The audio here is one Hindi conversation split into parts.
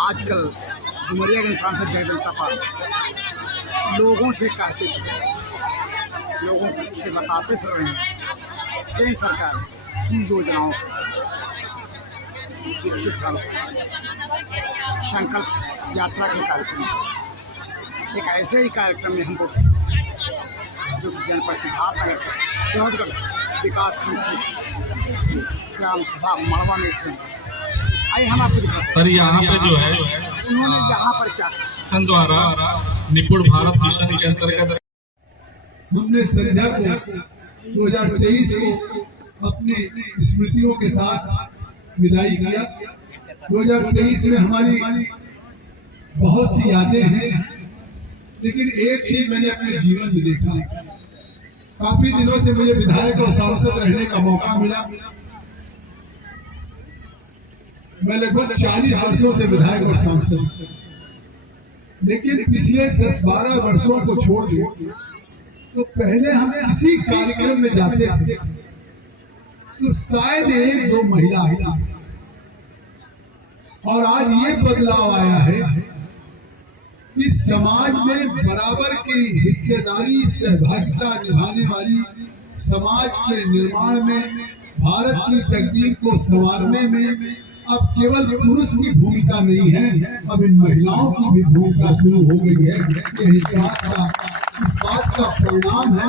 आजकल डुमरियागंज सांसद जगदम्बिका पाल लोगों से कहते थे, लोगों से बताते फिर रहे हैं केंद्र सरकार की योजनाओं विकसित कर संकल्प यात्रा के कार्यक्रम। एक ऐसे ही कार्यक्रम में हमको जो जनपद सिद्धार्थनगर सोहजगढ़ विकास खंड से ग्राम सभा मड़वा में से आइए हम आपको दिखाते हैं। सर यहाँ पे जो है उन्होंने यहाँ पर क्या द्वारा निपुण भारत मिशन के अंतर्गत हमने संध्या को 2023 को अपने स्मृतियों के साथ विदाई किया। 2023 में हमारी बहुत सी यादें हैं, लेकिन एक चीज मैंने अपने जीवन में देखा। काफी दिनों से मुझे विधायक और सांसद रहने का मौका मिला। मैं लगभग 40 वर्षों से विधायक और सांसद, लेकिन पिछले 10-12 वर्षों को छोड़ दो तो पहले हम किसी कार्यक्रम में जाते थे तो शायद 1-2 महिला आई, और आज ये बदलाव आया है कि समाज में बराबर की हिस्सेदारी सहभागिता निभाने वाली समाज के निर्माण में, भारत की तकदीर को संवारने में अब केवल पुरुष की भूमिका नहीं है, अब इन महिलाओं की भी भूमिका शुरू हो गई है। ये इस बात का परिणाम है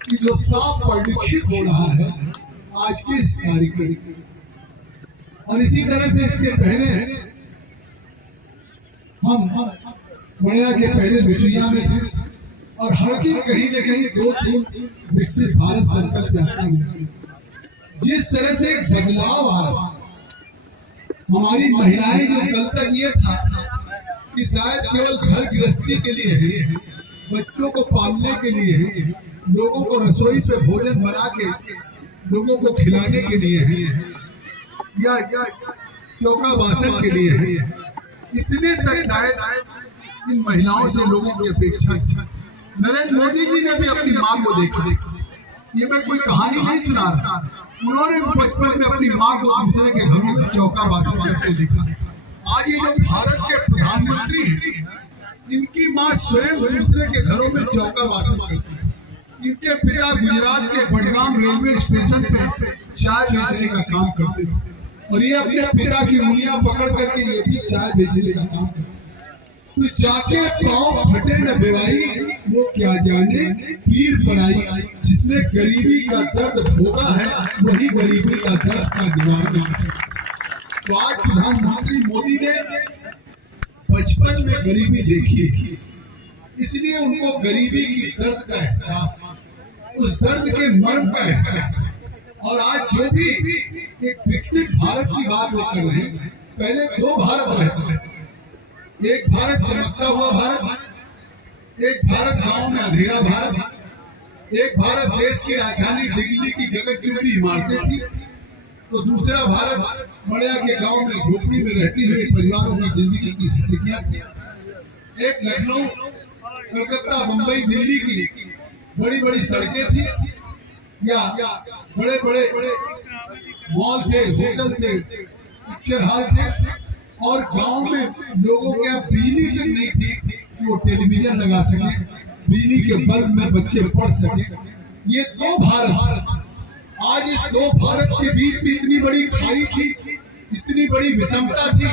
कि जो साफ परिलक्षित हो रहा है आज के इस कार्यक्रम। और इसी तरह से इसके पहले हम बढ़िया के पहले बिचुइया में थे, और हर दिन कहीं न कहीं 2-3 विकसित भारत संकल्प यात्रा में जिस तरह से एक बदलाव आया। हमारी महिलाएं जो कल तक ये था कि शायद केवल घर गृहस्थी के लिए है, बच्चों को पालने के लिए है, लोगों को रसोई पे भोजन बना के लोगों को खिलाने के लिए है, या चौका बासन के लिए है, इतने तक शायद इन महिलाओं से लोगों की अपेक्षा है। नरेंद्र मोदी जी ने भी अपनी माँ को देखा। ये मैं कोई कहानी नहीं सुना रहा, उन्होंने बचपन में अपनी माँ को दूसरे के घरों में चौका बासन करते देखा। आज ये जो भारत के प्रधानमंत्री हैं, इनकी माँ स्वयं दूसरे के घरों में चौका बासन करती है। इनके पिता गुजरात के बड़गाम रेलवे स्टेशन पे चाय बेचने का काम करते थे, और ये अपने पिता की उंगलियां पकड़ करके ये भी चाय बेचने का काम करते। तो जाके पाँव फटे न बेवाई, वो क्या जाने पीर पराई, जिसने गरीबी का दर्द भोगा है वही गरीबी का दर्द का निवारण है। तो आज प्रधानमंत्री मोदी ने बचपन में गरीबी देखी, इसलिए उनको गरीबी की दर्द का एहसास, उस दर्द के मर्म का एहसास। और आज जो भी एक विकसित भारत की बात वो कर रहे हैं, पहले 2 भारत रहते थे। एक भारत चमकता हुआ भारत, एक भारत गांव में अंधेरा भारत, एक भारत देश की राजधानी दिल्ली की गगनचुंबी इमारतें थी, तो दूसरा भारत बड़िया के गांव में झोपड़ी में रहती हुई परिवारों की जिंदगी की सिसकियां थी। एक लखनऊ, कलकत्ता, मुंबई, दिल्ली की बड़ी-बड़ी सड़कें थी, या बड़े-बड़े मॉल थे, होटल थे, पिक्चर हॉल थे, और गांव में लोगों के यहाँ बिजली तक नहीं थी कि वो टेलीविजन लगा सके, बिजली के बल्ब में बच्चे पढ़ सके। ये 2 भारत, आज इस 2 भारत के बीच में इतनी बड़ी खाई थी, इतनी बड़ी विषमता थी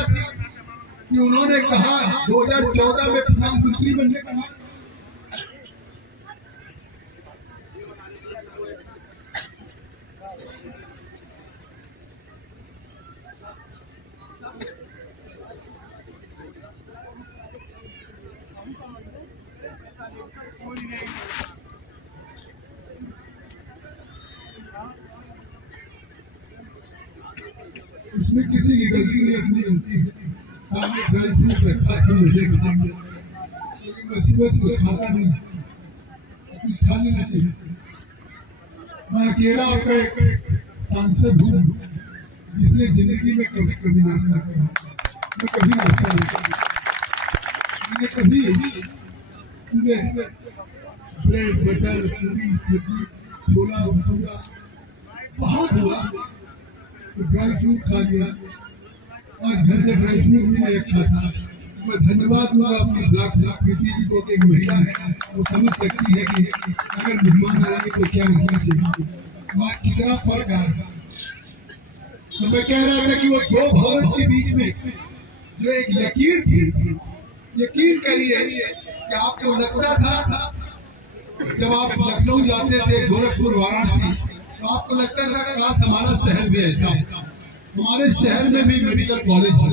कि उन्होंने कहा 2014 में प्रधानमंत्री बनने का उसमें किसी की गलती नहीं, अपनी गलती है। आपने ड्राई फ्रूट रखा था मुझे खाने, लेकिन मैं सुबह से कुछ खाता नहीं, कुछ खा लेना चाहिए। मैं अकेला आपका एक सांसद हूँ जिसने जिंदगी में कभी नाश्ता किया। मैं कभी नाश्ता नहीं किया, मैंने कभी ब्रेड बटर पूरी सब्जी छोला भटूरा बहुत हुआ, तो ड्राई फ्रूट खा लिया। आज घर से ड्राई फ्रूट भी नहीं रखा था। मैं धन्यवाद दूंगा अपनी ब्लॉक प्रीति जी को, एक महिला है, वो समझ सकती है कि अगर मेहमान आएंगे तो क्या होना चाहिए। आज कितना फर्क आ रहा है। तो मैं कह रहा था कि वो दो भारत के बीच में जो एक यकीन थी, यकीन करिए कि आपको लगता था जब आप लखनऊ जाते थे, गोरखपुर, वाराणसी, तो आपको लगता था काश हमारा शहर भी ऐसा हो, हमारे शहर में भी मेडिकल कॉलेज हो,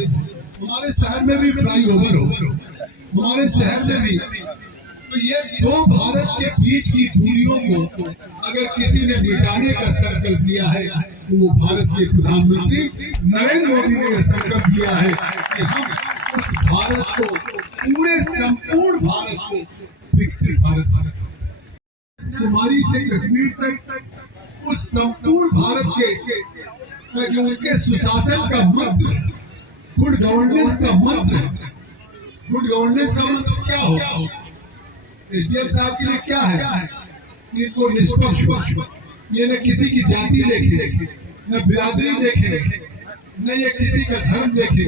हमारे शहर में भी फ्लाईओवर हो, हमारे शहर में भी। तो ये दो भारत के बीच की दूरियों को अगर किसी ने मिटाने का संकल्प लिया है तो वो भारत के प्रधानमंत्री नरेंद्र मोदी ने संकल्प लिया है कि हम उस भारत को, पूरे संपूर्ण भारत को विकसित भारत, कुमारी से कश्मीर तक उस संपूर्ण भारत के जो उनके सुशासन का मंत्र, गुड गवर्नेंस का मंत्र, गुड गवर्नेंस का मंत्र क्या होगा? एसडीएम साहब के लिए क्या है? इनको निष्पक्ष, ये न किसी की जाति देखे, न बिरादरी देखे, न ये किसी का धर्म देखे।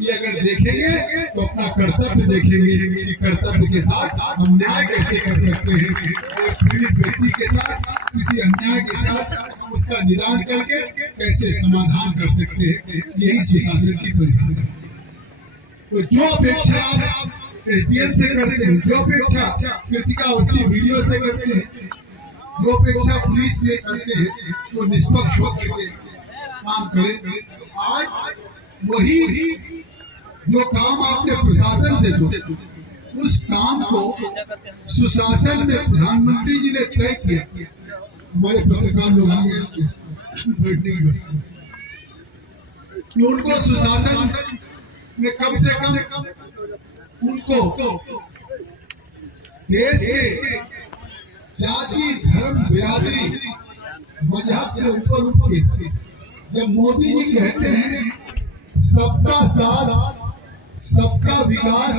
ये अगर देखेंगे तो अपना कर्तव्य देखेंगे कि कर्तव्य के साथ हम न्याय कैसे कर सकते हैं। एक पीड़ित व्यक्ति के साथ, किसी अन्याय के साथ हम उसका निदान करके कैसे समाधान कर सकते हैं, यही सुशासन की परिभाषा है। तो जो अपेक्षा आप एसडीएम से करते हैं, जो अपेक्षा कृतिका अवस्थी वीडियो से करते हैं, जो अपेक्षा पुलिस में करते हैं, वो निष्पक्ष होकर के काम करें। आज वही जो काम आपने प्रशासन से सोचे, उस काम को सुशासन में प्रधानमंत्री जी ने तय किया। हमारे पत्रकार लोग आ गए बैठने की व्यवस्था, उनको सुशासन में कम से कम उनको देश के जाति, धर्म, बिरादरी, मजहब से ऊपर उठ के जब मोदी जी कहते हैं सबका साथ, सबका विकास,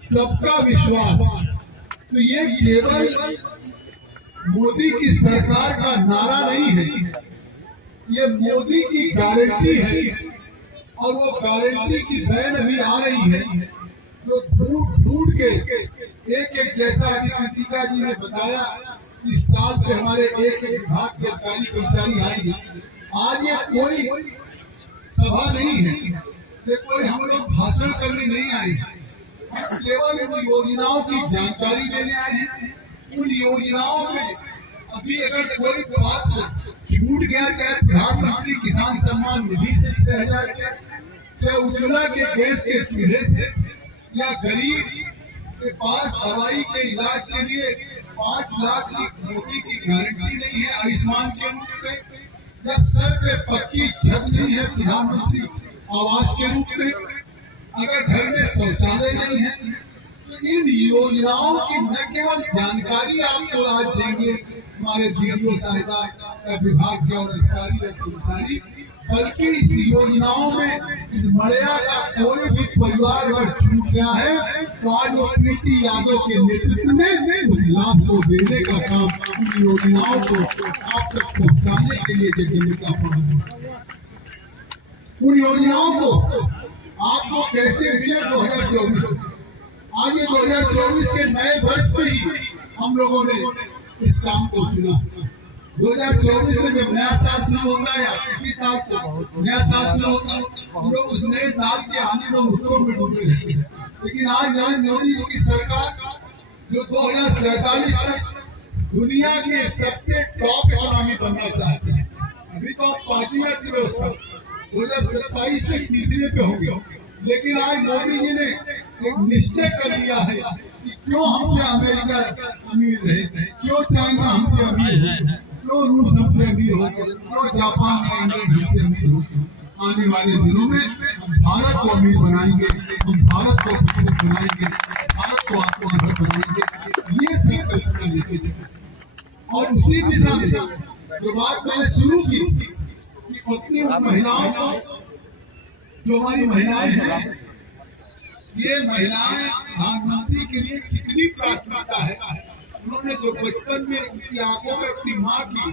सबका विश्वास, तो ये केवल मोदी की सरकार का नारा नहीं है, ये मोदी की गारंटी है। और वो गारंटी की बैन अभी आ रही है, जो ढूंढ के एक जैसा कि कृतिका जी ने बताया, इस स्टॉल पे हमारे एक विभाग के अधिकारी कर्मचारी आएंगे। आज ये कोई सभा नहीं है, ये कोई हम लोग भाषण करने नहीं आए, केवल उन योजनाओं की जानकारी देने आए हैं। उन योजनाओं में अभी अगर कोई बात छूट गया, चाहे प्रधानमंत्री किसान सम्मान निधि से 6,000 रुपया, चाहे उज्ज्वला के गैस के चूल्हे से, या गरीब के पास दवाई के इलाज के लिए 5 लाख की मोदी की गारंटी नहीं है आयुष्मान के रूप में, या सर पे पक्की छत नहीं है प्रधानमंत्री आवास के रूप में, अगर घर में शौचालय नहीं है, तो इन योजनाओं की न केवल जानकारी आपको आज देंगे हमारे वीडियो साहिबा या विभाग के और अधिकारी या कर्मचारी, बल्कि इस योजनाओं में इस मड़ैया का कोई भी परिवार अगर छूट गया है तो आज वो प्रीति यादव के नेतृत्व में उस लाभ को देने का काम, उन योजनाओं को आप तक पहुंचाने के लिए जगह का प्रबंध, उन योजनाओं को आपको कैसे मिले 2024। आज ये 2024 के नए वर्ष में ही हम लोगों ने इस काम को चुना। 2024 में जब नया साल शुरू होता है, या इसी साल को नया साल शुरू होता है, हम लोग उस नए साल के आने में उत्सव में डूबे रहते हैं। लेकिन आज नरेंद्र मोदी जी की सरकार जो 2047 तक दुनिया के सबसे टॉप इकोनॉमी बनना चाहते हैं, अभी तो आप 5वीं अर्थव्यवस्था 2027 तक तीसरे पे होंगे। लेकिन आज मोदी जी ने एक निश्चय कर लिया है कि क्यों हमसे अमेरिका अमीर रहे, क्यों चाइना हमसे अमीर हो, क्यों रूस हमसे अमीर हो, क्यों जापान या इंग्लैंड हमसे अमीर हो। आने वाले दिनों में हम भारत को अमीर बनाएंगे, हम भारत को विकसित बनाएंगे, भारत को आत्मनिर्भर बनाएंगे, ये संकल्पना लेके चले। और उसी दिशा में जो बात मैंने शुरू की कि अपनी उन महिलाओं को, जो हमारी महिलाएं हैं, ये महिलाएं प्रधानमंत्री के लिए कितनी प्राथमिकता है उन्होंने जो बचपन में उनकी आंखों में अपनी माँ की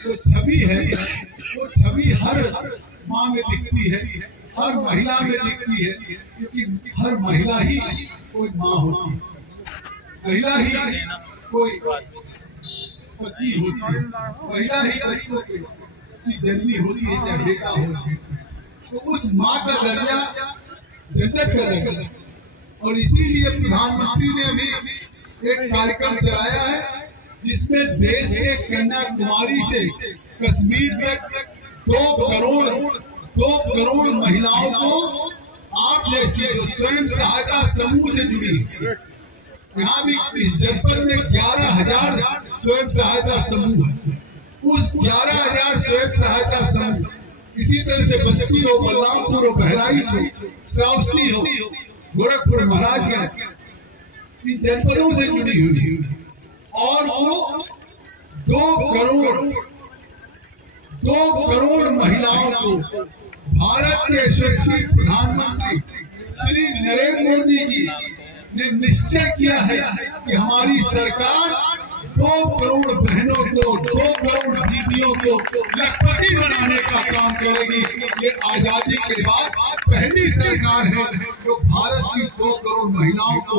जो छवि है, वो छवि हर माँ में दिखती है, हर महिला में दिखती है, क्योंकि हर महिला ही कोई माँ होती है, महिला ही कोई पत्नी होती है, महिला ही बच्चों की जननी होती है, चाहे बेटा हो। तो उस माँ का दर्जा जन्नत का दर्जा, और इसीलिए प्रधानमंत्री ने अभी एक कार्यक्रम चलाया है जिसमें देश के कन्याकुमारी से कश्मीर तक 2 करोड़ महिलाओं को आप जैसी जो स्वयं सहायता समूह से जुड़ी है। यहाँ भी इस जनपद में 11,000 स्वयं सहायता समूह है। उस 11,000 स्वयं सहायता समूह इसी तरह से बस्ती हो, बलरामपुर हो, बहराइच हो, श्रावस्ती हो, गोरखपुर, महाराजगंज, इन जनपदों से जुड़ी हुई है, और वो 2 करोड़ महिलाओं को भारत के यशस्वी प्रधानमंत्री श्री नरेंद्र मोदी जी ने निश्चय किया है कि हमारी सरकार 2 करोड़ बहनों को, 2 करोड़ दीदियों को लखपति बनाने का काम करेगी। ये आजादी के बाद पहली सरकार है जो भारत की 2 करोड़ महिलाओं को,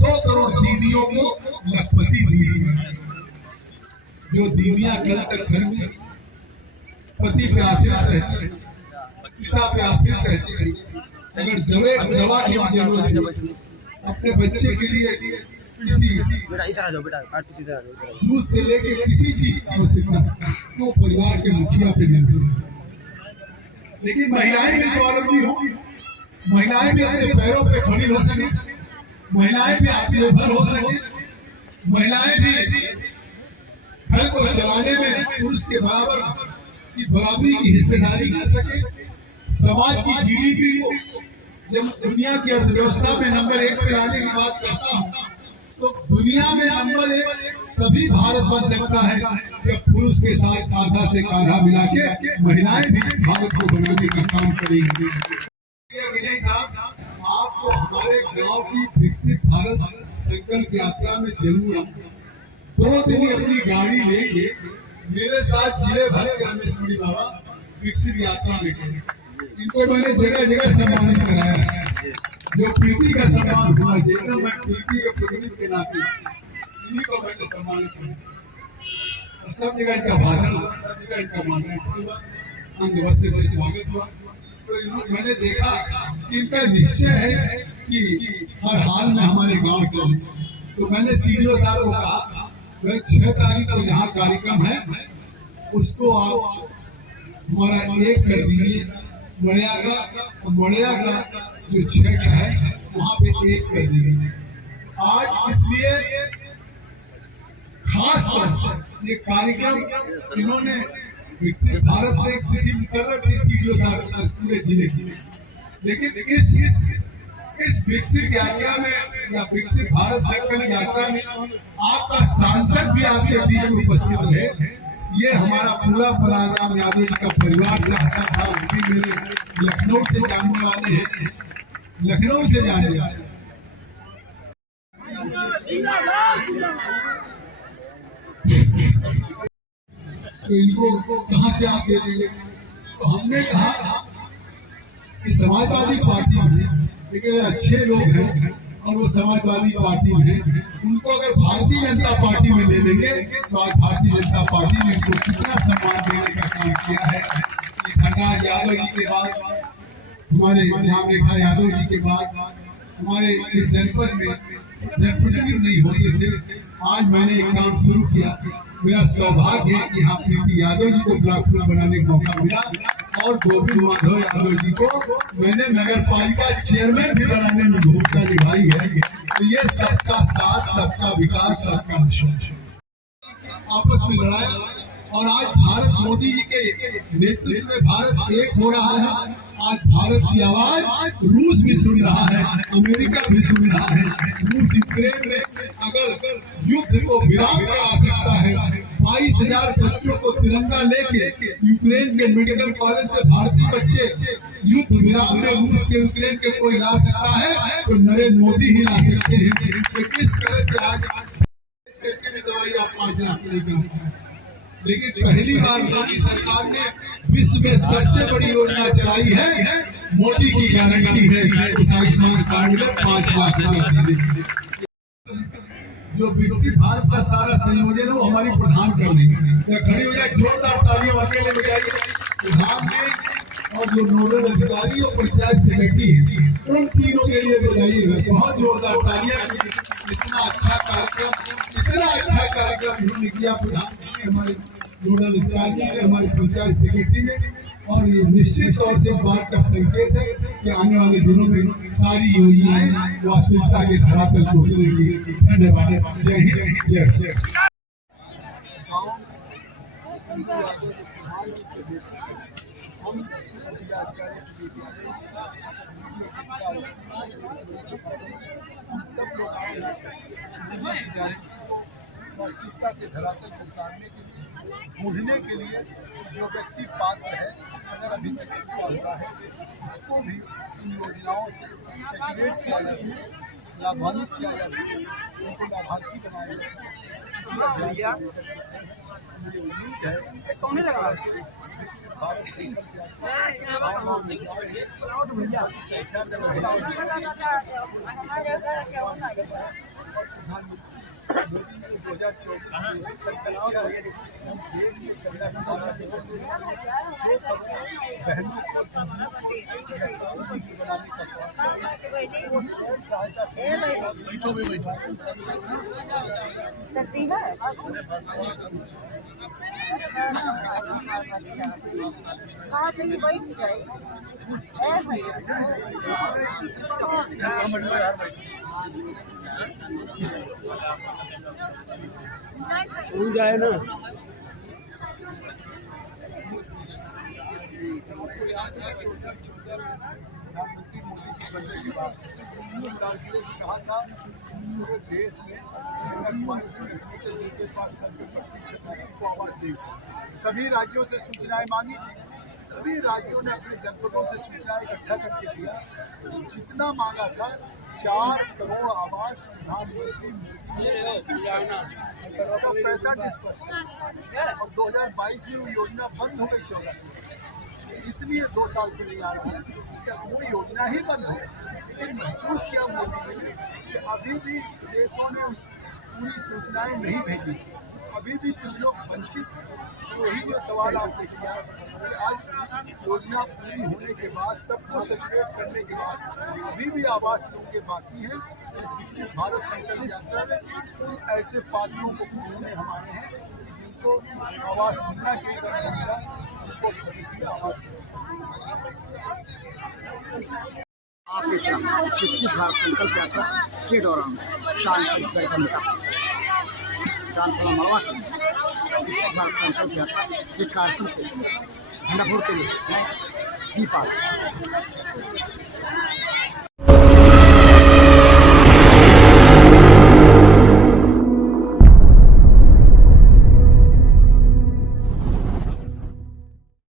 2 करोड़ दीदियों को लखपति दीदी बनाएगी। जो दीदियां कल तक घर में पति पे आश्रित रहती है, पिता पे आश्रित रहती है, अगर दवा की जरूरत है, अपने बच्चे के लिए किसी दूध से लेके किसी चीज की आवश्यकता तो परिवार के मुखिया पे निर्भर है। लेकिन महिलाएं भी स्वावलंबी हो, महिलाएं भी अपने पैरों पे खड़ी हो सके, महिलाएं भी आत्मनिर्भर हो सके, महिलाएं भी घर को चलाने में पुरुष के बराबर की बराबरी की हिस्सेदारी कर सके। समाज की जीडीपी को जब दुनिया की अर्थव्यवस्था में नंबर 1 पे लाने की बात करता हूँ, तो दुनिया में नंबर 1 तभी भारत बन सकता है जब पुरुष के साथ कांधा से कांधा मिला के महिलाएं भी भारत को बनाने का काम करेंगी। विजय साहब, आपको हमारे गांव की विकसित भारत संकल्प यात्रा में जरूर आना। 2 दिन अपनी गाड़ी लेके मेरे साथ जिले भर के रमेश मुनि बाबा विकसित यात्रा में गए। इनको मैंने जगह जगह सम्मानित कराया है, जो प्रीति का सम्मान होना चाहिए ना, मैं प्रीति के प्रतिनिधि के नाते इन्हीं को मैंने सम्मानित किया। और सब जगह इनका भाषण हुआ, सब जगह इनका माल्यार्पण हुआ, अंगवस्त्र से स्वागत हुआ। तो मैंने देखा कि इनका निश्चय है कि हर हाल में हमारे गांव चले। तो मैंने सीडीओ साहब को कहा, भाई 6 तारीख को जहाँ कार्यक्रम है उसको आप हमारा 1 कर दीजिए, मड़िया का जो 6 का है वहाँ पे 1 कर दीजिए। आज इसलिए खास तौर से ये कार्यक्रम इन्होंने विकसित भारत में एक तिथि मुकर्रर की सीडीओ साहब के पास पूरे जिले की, लेकिन इस विकसित यात्रा में या विकसित भारत संकल्प यात्रा में आपका सांसद भी आपके बीच में उपस्थित रहे। ये हमारा पूरा पराग्राम यादव जी का परिवार चाहता था। उनकी मेरे लखनऊ से जानने वाले हैं, लखनऊ से जानने वाले। तो इनको कहां से आप दे देंगे? तो हमने कहा कि समाजवादी पार्टी में लेकिन अगर अच्छे लोग हैं और वो समाजवादी पार्टी में हैं, उनको अगर भारतीय जनता पार्टी में ले लेंगे तो आज भारतीय जनता पार्टी ने इनको कितना सम्मान देने का काम किया है। धनराज यादव जी के बाद, हमारे राम रेखा यादव जी के बाद हमारे इस जनपद में जनप्रतिनिधि नहीं होते थे। आज मैंने एक काम शुरू किया। मेरा सौभाग्य है कि यहाँ प्रीति यादव जी को ब्लॉक प्रमुख बनाने का मौका मिला और गोविंद माधव यादव जी को मैंने नगर पालिका चेयरमैन भी बनाने में भूमिका निभाई है। तो ये सबका साथ, सबका विकास, सबका मिशन आपस में लड़ाया और आज भारत मोदी जी के नेतृत्व में भारत एक हो रहा है। आज भारत की आवाज रूस भी सुन रहा है, अमेरिका भी सुन रहा है। रूस यूक्रेन में अगर युद्ध को विराम करा सकता है, 22,000 बच्चों को तिरंगा लेके यूक्रेन के मेडिकल कॉलेज से भारतीय बच्चे युद्ध विराम में रूस के यूक्रेन के कोई ला सकता है तो नरेंद्र मोदी ही ला सकते हैं। किस तरह से आज या 5 लाख लेकर, लेकिन पहली बार मोदी सरकार ने विश्व में सबसे बड़ी योजना चलाई है, मोदी की गारंटी है उस आयुष्मान कार्ड में 5 लाख रुपए। जो विकसित भारत का सारा संयोजन है वो हमारी प्रधान कर देंगे। खड़ी हो जाए, जोरदार तालियां अकेले बजाइए। प्रधान ने और जो नोडल अधिकारी और पंचायत सेक्रेटरी है, उन तीनों के लिए बजाइएगा, बहुत जोरदार तालियां। इतना अच्छा कार्यक्रम उन्होंने किया प्रधान ने, हमारे नोडल अधिकारी ने, हमारे पंचायत सेक्रेटरी ने, और ये निश्चित तौर से बात का संकेत है कि आने वाले दिनों में सारी योजनाएं वास्तविकता के धरातल को उतरेगी। धन्यवाद। जय हिंद, जय जय। हम सब लोग आए हैं वास्तविकता के धरातल को उतारने के लिए, ढूंढने के लिए जो व्यक्ति पात्र है, अगर अभी तक छुपा हुआ है, उसको भी इन योजनाओं से सेटिवेट किया जा सके, लाभान्वित किया जा सके, उनको लाभार्थी बनाया जाए। इसी अभियान मुझे उम्मीद है विकसित भारत संकल्प संख्या में महिलाओं मोदी ने 2024 में संकल्प किया है कि हम देश के कन्याकुमारी से बहनों को दीदी बनाने का वो स्वयं सहायता जाए ना। प्रधानमंत्री मोदी जी बनने के बाद राज्यों से कहा था पूरे देश में के पास 70% को आवाज दी। सभी राज्यों से सूचनाएं मांगी, सभी राज्यों ने अपने जनपदों से सूचनाएं इकट्ठा करके दिया। जितना मांगा था 4 करोड़ आवास प्रधानमंत्री उसका पैसा डिस्पर्स किया और 2022 में वो योजना बंद हो गई 14। इसलिए 2 साल से नहीं आ रहा है कि वो योजना ही बंद है। लेकिन महसूस किया मोदी जी ने कि अभी भी देशों ने पूरी सूचनाएं नहीं भेजी, अभी भी कुछ लोग वंचित हैं। तो वही जो सवाल आपने किया कि आज योजना पूरी होने के बाद, सबको सेटिवेट करने के बाद अभी भी आवास लोगों के बाकी हैं। इस विकसित भारत संकल्प यात्रा में उन ऐसे पात्रों को ढूंढने हम आए हैं जिनको आवास मिलना चाहिए, उनको भविष्य आवास। आपके विकसित भारत संकल्प यात्रा के दौरान सांसद जगदम्बिका विधानसभा मड़वा के विकसित भारत संकल्प यात्रा के कार्यक्रम से धंडापुर के लिए दीपा।